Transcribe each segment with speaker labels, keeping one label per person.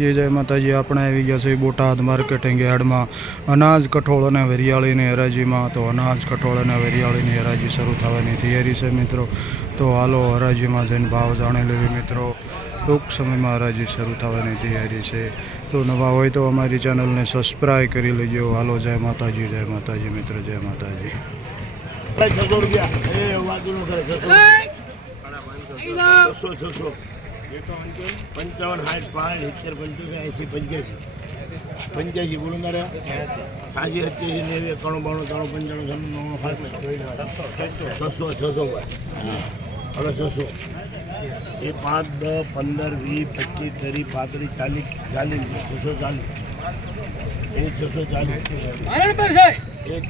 Speaker 1: જય જય માતાજી આપણે આવી ગયા છે બોટાદ માર્કેટિંગ યાર્ડમાં. અનાજ કઠોળ અને વરિયાળીની હરાજીમાં. તો અનાજ કઠોળ અને વરિયાળીની હરાજી શરૂ થવાની તૈયારી છે મિત્રો. તો હાલો હરાજીમાં જઈને ભાવ જાણી લેવી મિત્રો. ટૂંક સમયમાં હરાજી શરૂ થવાની તૈયારી છે. તો નવા હોય તો અમારી ચેનલને સબસ્ક્રાઈબ કરી લેજો. હાલો જય માતાજી જય માતાજી મિત્રો જય માતાજી.
Speaker 2: પંચાવન સાઠ પાંચ સિત્તેર પંચોતેર એંસી પંચ્યાસી. પંચ્યાસી બોલો મારે સાંસી સત્યાસી નેવી એકાણું બાણું ત્રણ પંચાણું ત્રણ નવ પાંચ છસો છસો હવે છસો. એ પાંચ દસ પંદર વીસ પચીસ ત્રીસ પાંત્રીસ ચાલીસ ચાલીસ છસો ચાલીસ. એ છસો ચાલીસ. એક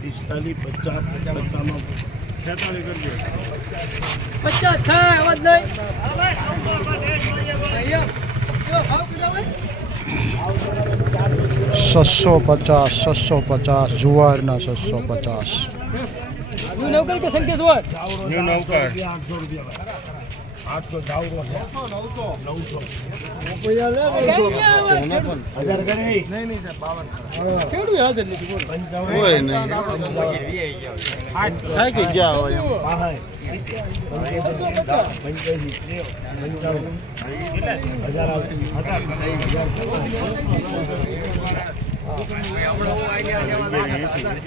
Speaker 2: પિસ્તાલીસ પચાસ પચાસમાં
Speaker 3: પચાસ થાય અવાજ નહીં.
Speaker 1: છસો પચાસ છસો પચાસ જુવારના છસો પચાસ.
Speaker 3: નવકર કે સંકેશ હોય
Speaker 2: આઠસો રૂપિયા આઠસો નવસો. નવસો.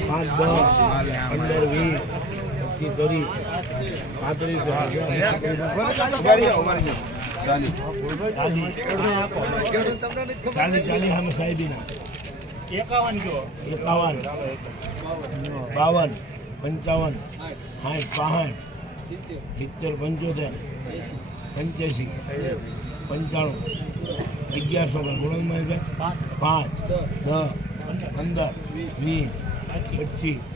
Speaker 2: પાંચ દસ પંદર વીસ પચીસ ધરી પાંત્રીસ ચાલીસ ચાલીસ અમે સાહેબીના. એકાવન એકાવન. બાવન. પંચાવન. સાઠ પાસઠ સિત્તેર પંચોતેર. પંચ્યાસી. પંચાણું. અગિયારસો ગુણમાં પાંચ દસ પંદર વીસ પચીસ.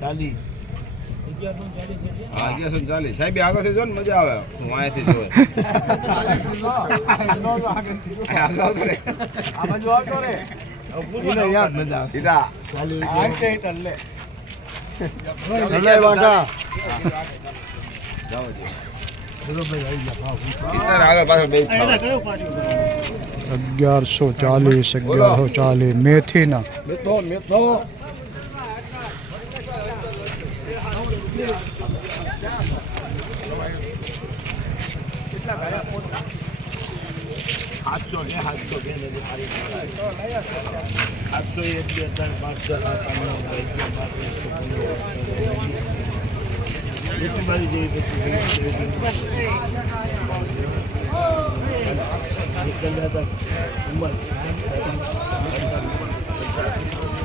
Speaker 2: ચાલીસ.
Speaker 4: અગિયારસો ચાલીસ. સાહેબ આગળથી જો ને મજા આવે. હું અહીંયાથી જોવે. આગળ પાછળ.
Speaker 1: અગિયારસો ચાલીસ અગિયારસો ચાલીસ મેથીના
Speaker 2: સાતસો ને સાતસો બે ને મારી સાતસો એક બે ત્રણ પાંચ છ સાત આઠ નવ દસ અગિયાર બાર તેર ચૌદ પંદર જેટલી મારી જેવી તેટલી ઉંમર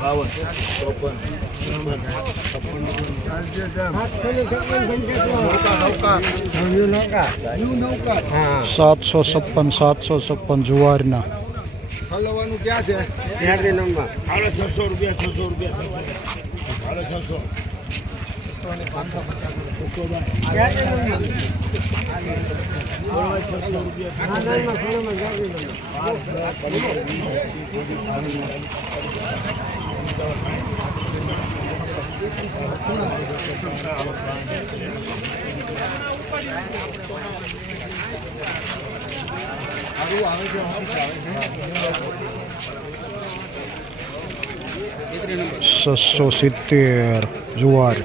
Speaker 2: બાવન ચોપન
Speaker 1: સાતસો છપ્પન સાતસો છપ્પન જુવારના.
Speaker 4: હલવાનું ક્યાં છે?
Speaker 2: છસો રૂપિયા છસો રૂપિયા હાલો છસો.
Speaker 1: છસો સિત્તેર જુવાર